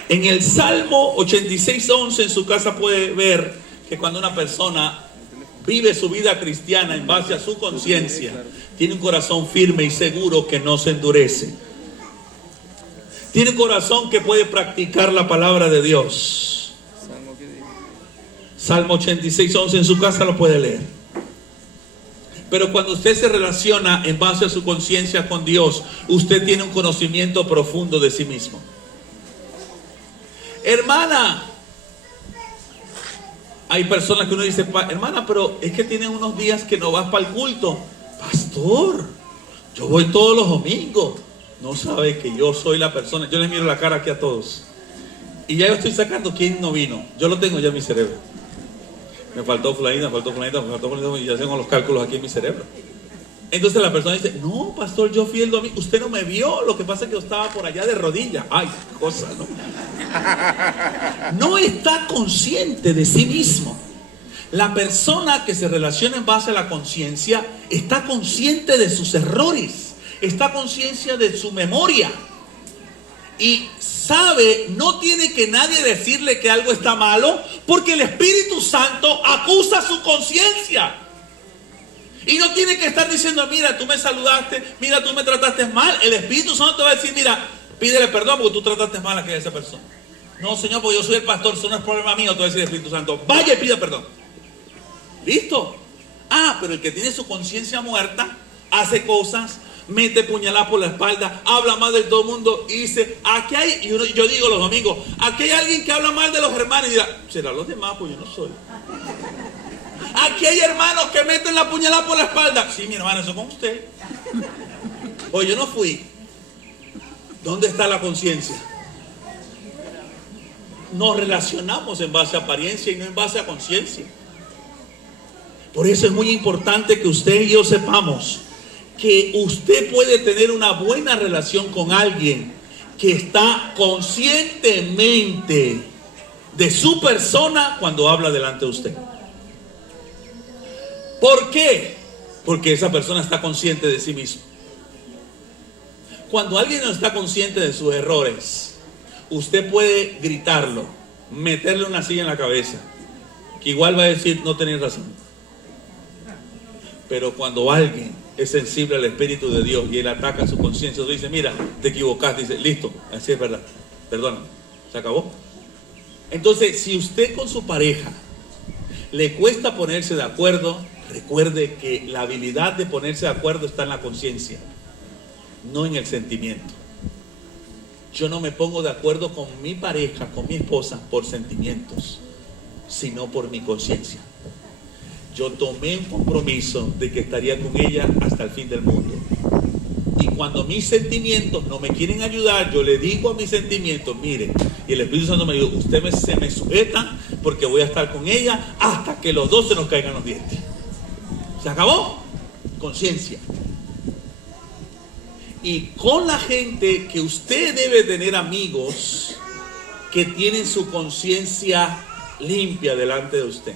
En el Salmo 86:11 en su casa puede ver que cuando una persona vive su vida cristiana en base a su conciencia, tiene un corazón firme y seguro que no se endurece. Tiene un corazón que puede practicar la palabra de Dios. Salmo 86:11 en su casa lo puede leer. Pero cuando usted se relaciona en base a su conciencia con Dios, usted tiene un conocimiento profundo de sí mismo. Hermana, hay personas que uno dice, hermana, pero es que tienes unos días que no vas para el culto. Pastor, yo voy todos los domingos. No sabe que yo soy la persona. Yo les miro la cara aquí a todos. Y ya yo estoy sacando quién no vino. Yo lo tengo ya en mi cerebro. Me faltó fulanita, me faltó fulanita, me faltó fulanita, y ya tengo los cálculos aquí en mi cerebro. Entonces la persona dice, no, pastor, yo fui el domingo, usted no me vio, lo que pasa es que yo estaba por allá de rodillas. Ay, qué cosa, ¿no? No está consciente de sí mismo. La persona que se relaciona en base a la conciencia está consciente de sus errores, está consciente de su memoria y sabe, no tiene que nadie decirle que algo está malo, porque el Espíritu Santo acusa su conciencia. Y no tiene que estar diciendo, mira, tú me saludaste, mira, tú me trataste mal. El Espíritu Santo te va a decir, mira, pídele perdón porque tú trataste mal a esa persona. No, Señor, porque yo soy el pastor, eso no es problema mío. Te va a decir el Espíritu Santo, vaya y pida perdón. ¿Listo? Ah, pero el que tiene su conciencia muerta hace cosas, mete puñalada por la espalda, habla mal de todo el mundo y dice, aquí hay, y yo digo los domingos, aquí hay alguien que habla mal de los hermanos y dirá, será los demás, pues yo no soy. Aquí hay hermanos que meten la puñalada por la espalda. Sí, mi hermano, eso con usted. O yo no fui. ¿Dónde está la conciencia? Nos relacionamos en base a apariencia y no en base a conciencia. Por eso es muy importante que usted y yo sepamos que usted puede tener una buena relación con alguien que está conscientemente de su persona cuando habla delante de usted. ¿Por qué? Porque esa persona está consciente de sí mismo. Cuando alguien no está consciente de sus errores, usted puede gritarlo, meterle una silla en la cabeza, que igual va a decir no tenés razón. Pero cuando alguien es sensible al Espíritu de Dios y él ataca su conciencia, dice, mira, te equivocaste, dice, listo, así es verdad, perdona, se acabó. Entonces, si usted con su pareja le cuesta ponerse de acuerdo, recuerde que la habilidad de ponerse de acuerdo está en la conciencia, no en el sentimiento. Yo no me pongo de acuerdo con mi pareja, con mi esposa, por sentimientos, sino por mi conciencia. Yo tomé un compromiso de que estaría con ella hasta el fin del mundo. Y cuando mis sentimientos no me quieren ayudar, yo le digo a mis sentimientos, mire, y el Espíritu Santo me dijo, usted se me sujeta porque voy a estar con ella hasta que los dos se nos caigan los dientes. ¿Se acabó? Conciencia. Y con la gente que usted debe tener amigos que tienen su conciencia limpia delante de usted.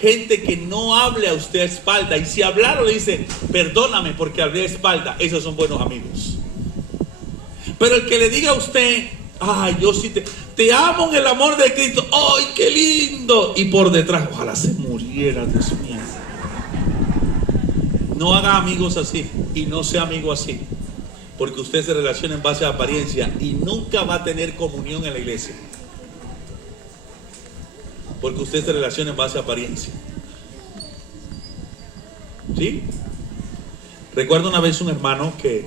Gente que no hable a usted a espalda, y si hablaron le dice, perdóname porque hablé a espalda, esos son buenos amigos. Pero el que le diga a usted, ay, yo sí te amo en el amor de Cristo, ay, qué lindo, y por detrás, ojalá se muriera, Dios mío. No haga amigos así, y no sea amigo así, porque usted se relaciona en base a apariencia y nunca va a tener comunión en la iglesia. Porque usted se relaciona en base a apariencia. ¿Sí? Recuerdo una vez un hermano que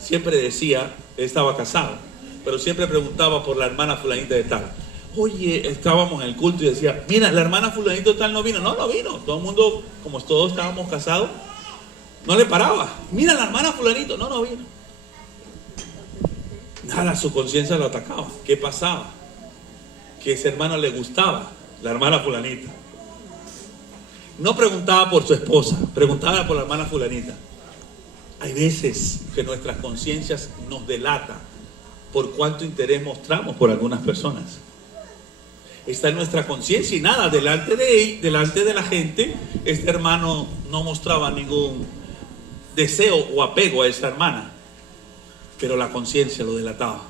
siempre decía, él estaba casado, pero siempre preguntaba por la hermana fulanita de tal. Oye, estábamos en el culto y decía, mira, la hermana fulanita de tal no vino. No vino. Todo el mundo, como todos estábamos casados, no le paraba. Mira, la hermana fulanito, no vino. Nada, su conciencia lo atacaba. ¿Qué pasaba? Que ese hermano le gustaba, la hermana fulanita. No preguntaba por su esposa, preguntaba por la hermana fulanita. Hay veces que nuestras conciencias nos delatan por cuánto interés mostramos por algunas personas. Está en nuestra conciencia y nada, delante de la gente, este hermano no mostraba ningún deseo o apego a esa hermana, pero la conciencia lo delataba.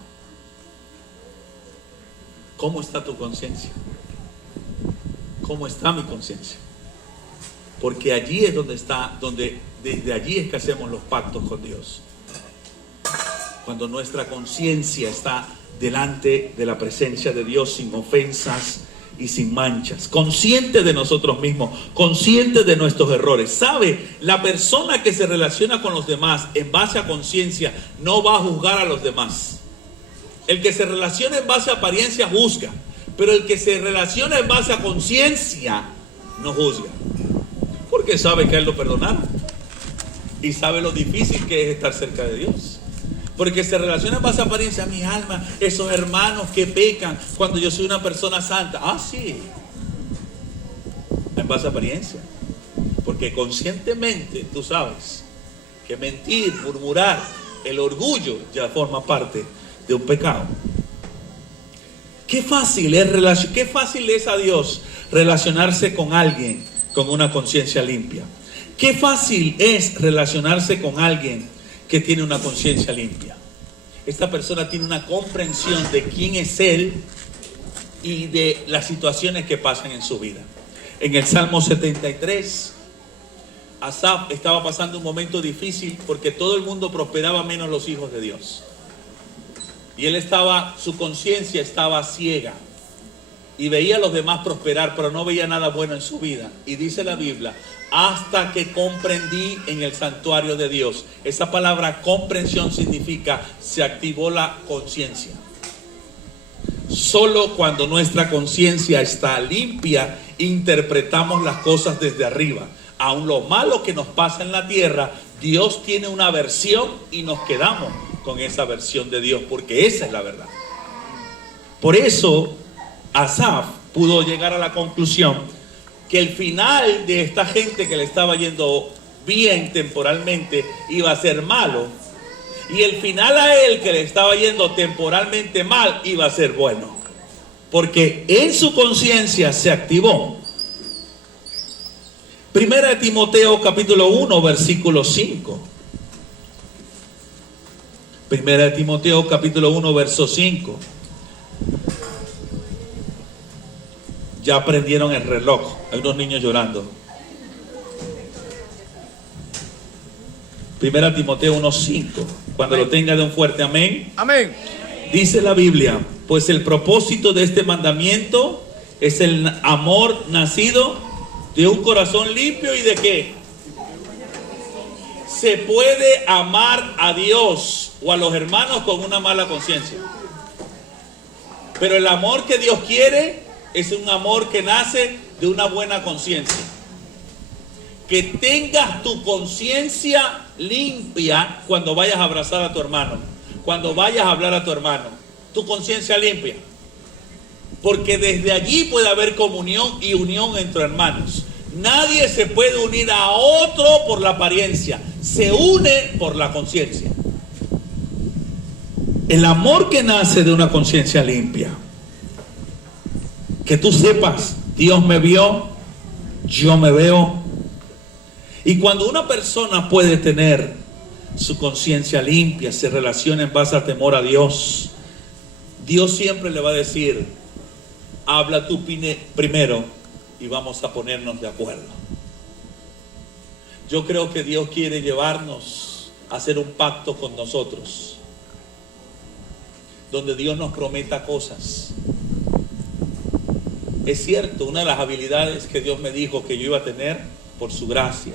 ¿Cómo está tu conciencia? ¿Cómo está mi conciencia? Porque allí es donde desde allí es que hacemos los pactos con Dios. Cuando nuestra conciencia está delante de la presencia de Dios sin ofensas y sin manchas, consciente de nosotros mismos, consciente de nuestros errores. ¿Sabe? La persona que se relaciona con los demás en base a conciencia no va a juzgar a los demás. El que se relaciona en base a apariencia juzga, pero el que se relaciona en base a conciencia no juzga, porque sabe que a él lo perdonaron y sabe lo difícil que es estar cerca de Dios. Porque se relaciona en base a apariencia, mi alma, esos hermanos que pecan cuando yo soy una persona santa. Ah, sí, en base a apariencia, porque conscientemente tú sabes que mentir, murmurar, el orgullo ya forma parte de un pecado. Qué fácil es a Dios relacionarse con alguien con una conciencia limpia. Qué fácil es relacionarse con alguien que tiene una conciencia limpia. Esta persona tiene una comprensión de quién es él y de las situaciones que pasan en su vida. En el Salmo 73, Asaf estaba pasando un momento difícil porque todo el mundo prosperaba menos los hijos de Dios. Y su conciencia estaba ciega y veía a los demás prosperar, pero no veía nada bueno en su vida. Y dice la Biblia, hasta que comprendí en el santuario de Dios. Esa palabra comprensión significa se activó la conciencia. Solo cuando nuestra conciencia está limpia, interpretamos las cosas desde arriba. Aun lo malo que nos pasa en la tierra, Dios tiene una versión y nos quedamos con esa versión de Dios, porque esa es la verdad. Por eso Asaf pudo llegar a la conclusión que el final de esta gente que le estaba yendo bien temporalmente iba a ser malo, y el final a él que le estaba yendo temporalmente mal iba a ser bueno, porque en su conciencia se activó. Primera de Timoteo capítulo 1 versículo 5. Primera de Timoteo capítulo 1 verso 5. Ya prendieron el reloj. Hay unos niños llorando. Primera de Timoteo 1:5. Cuando lo tenga, de un fuerte amén. Amén. Dice la Biblia: pues el propósito de este mandamiento es el amor nacido de un corazón limpio. ¿Y de qué? Se puede amar a Dios o a los hermanos con una mala conciencia, pero el amor que Dios quiere es un amor que nace de una buena conciencia. Que tengas tu conciencia limpia cuando vayas a abrazar a tu hermano, cuando vayas a hablar a tu hermano, tu conciencia limpia, porque desde allí puede haber comunión y unión entre hermanos. Nadie se puede unir a otro por la apariencia, se une por la conciencia. El amor que nace de una conciencia limpia, que tú sepas, Dios me vio, yo me veo. Y cuando una persona puede tener su conciencia limpia, se relaciona en base al temor a Dios, Dios siempre le va a decir: habla tú primero y vamos a ponernos de acuerdo. Yo creo que Dios quiere llevarnos a hacer un pacto con nosotros, donde Dios nos prometa cosas. Es cierto, una de las habilidades que Dios me dijo que yo iba a tener por su gracia,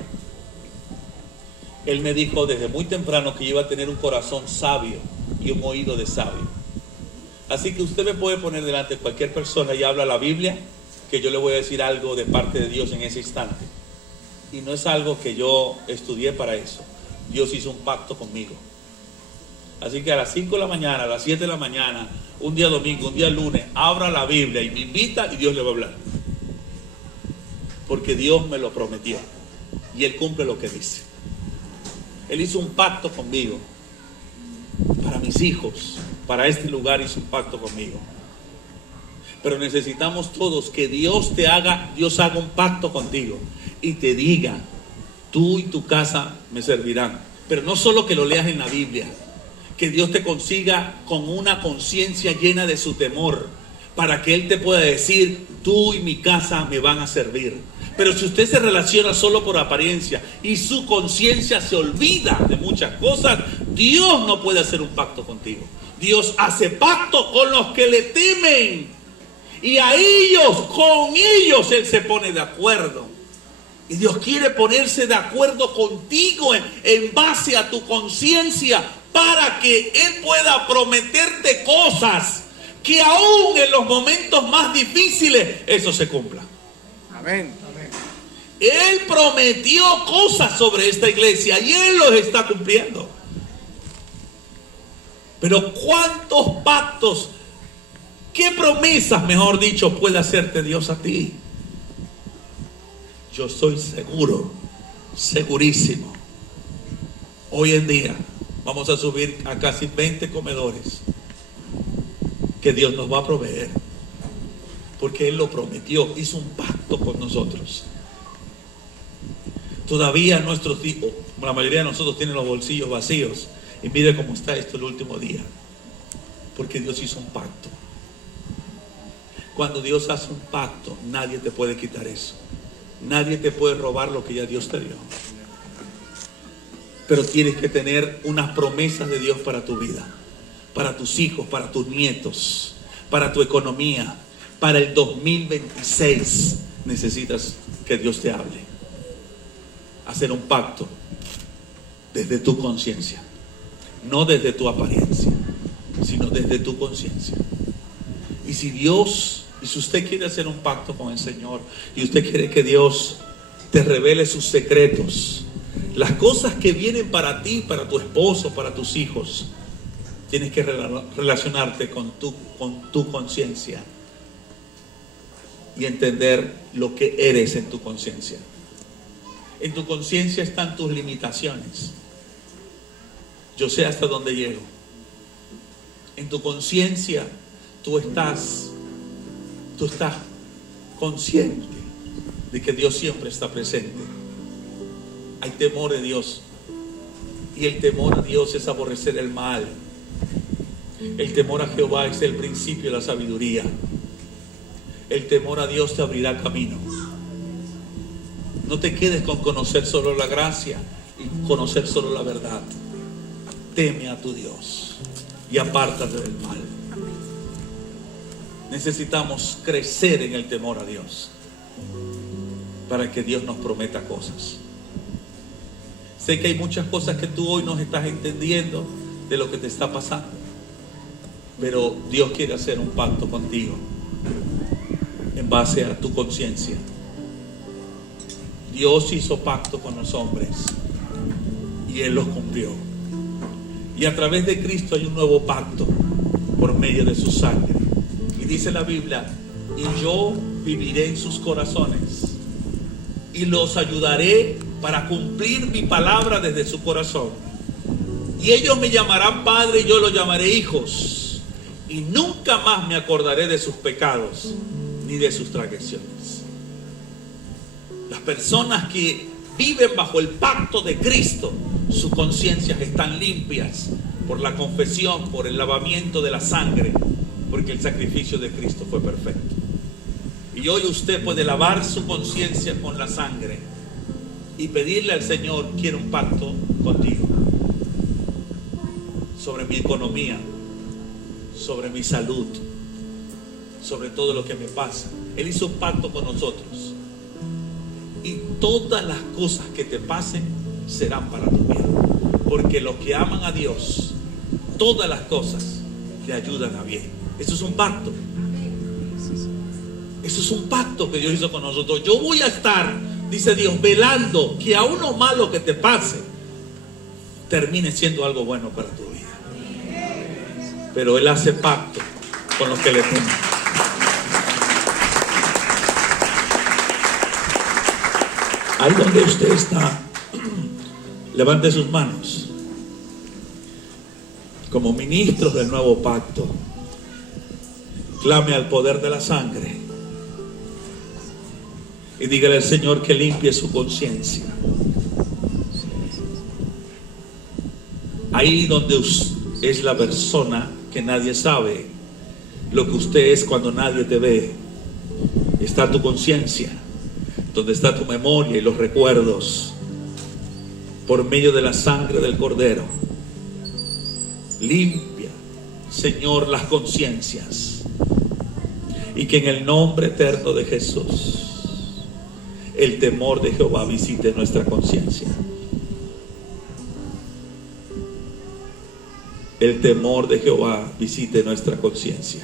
Él me dijo desde muy temprano que yo iba a tener un corazón sabio y un oído de sabio. Así que usted me puede poner delante de cualquier persona y habla la Biblia, que yo le voy a decir algo de parte de Dios en ese instante. Y no es algo que yo estudié para eso. Dios hizo un pacto conmigo. Así que a las 5 de la mañana, a las 7 de la mañana, un día domingo, un día lunes, abra la Biblia y me invita y Dios le va a hablar. Porque Dios me lo prometió y Él cumple lo que dice. Él hizo un pacto conmigo. Para mis hijos, para este lugar hizo un pacto conmigo. Pero necesitamos todos que Dios haga un pacto contigo y te diga: tú y tu casa me servirán. Pero no solo que lo leas en la Biblia, que Dios te consiga con una conciencia llena de su temor, para que Él te pueda decir: tú y mi casa me van a servir. Pero si usted se relaciona solo por apariencia y su conciencia se olvida de muchas cosas, Dios no puede hacer un pacto contigo. Dios hace pacto con los que le temen, y a ellos, con ellos Él se pone de acuerdo. Y Dios quiere ponerse de acuerdo contigo en base a tu conciencia, para que Él pueda prometerte cosas que aún en los momentos más difíciles eso se cumpla. Amén. Él prometió cosas sobre esta iglesia y Él los está cumpliendo. Pero ¿cuántos pactos, qué promesas, mejor dicho, puede hacerte Dios a ti? Yo estoy seguro, segurísimo. Hoy en día vamos a subir a casi 20 comedores que Dios nos va a proveer, porque Él lo prometió, hizo un pacto con nosotros. Todavía nuestros hijos, la mayoría de nosotros tienen los bolsillos vacíos, y mire cómo está esto el último día, porque Dios hizo un pacto. Cuando Dios hace un pacto, nadie te puede quitar eso. Nadie te puede robar lo que ya Dios te dio. Pero tienes que tener unas promesas de Dios para tu vida, para tus hijos, para tus nietos, para tu economía. Para el 2026 necesitas que Dios te hable. Hacer un pacto desde tu conciencia, no desde tu apariencia, sino desde tu conciencia. Y si usted quiere hacer un pacto con el Señor, y usted quiere que Dios te revele sus secretos, Las cosas que vienen para ti, para tu esposo, para tus hijos, tienes que relacionarte con tu conciencia y entender lo que eres en tu conciencia. En tu conciencia están tus limitaciones. Yo sé hasta dónde llego. En tu conciencia tú estás consciente de que Dios siempre está presente. Hay temor de Dios. Y el temor a Dios es aborrecer el mal. El temor a Jehová es el principio de la sabiduría. El temor a Dios te abrirá camino. No te quedes con conocer solo la gracia y conocer solo la verdad. Teme a tu Dios y apártate del mal. Necesitamos crecer en el temor a Dios para que Dios nos prometa cosas. Sé que hay muchas cosas que tú hoy no estás entendiendo de lo que te está pasando, pero Dios quiere hacer un pacto contigo en base a tu conciencia. Dios hizo pacto con los hombres y Él los cumplió. Y a través de Cristo hay un nuevo pacto por medio de su sangre. Y dice la Biblia: y yo viviré en sus corazones y los ayudaré para cumplir mi palabra desde su corazón. Y ellos me llamarán padre y yo los llamaré hijos. Y nunca más me acordaré de sus pecados ni de sus transgresiones. Las personas que viven bajo el pacto de Cristo, sus conciencias están limpias por la confesión, por el lavamiento de la sangre, porque el sacrificio de Cristo fue perfecto. Y hoy usted puede lavar su conciencia con la sangre y pedirle al Señor: quiero un pacto contigo sobre mi economía, sobre mi salud, sobre todo lo que me pasa. Él hizo un pacto con nosotros. Y todas las cosas que te pasen serán para tu bien. Porque los que aman a Dios, todas las cosas le ayudan a bien. Eso es un pacto. Eso es un pacto que Dios hizo con nosotros. Yo voy a estar, dice Dios, velando que aún lo malo que te pase termine siendo algo bueno para tu vida. Pero Él hace pacto con los que le temen. Ahí donde usted está, levante sus manos. Como ministros del nuevo pacto, clame al poder de la sangre y dígale al Señor que limpie su conciencia. Ahí donde es la persona que nadie sabe lo que usted es cuando nadie te ve, está tu conciencia, donde está tu memoria y los recuerdos, por medio de la sangre del Cordero. Limpia, Señor, las conciencias, y que en el nombre eterno de Jesús el temor de Jehová visite nuestra conciencia. El temor de Jehová visite nuestra conciencia.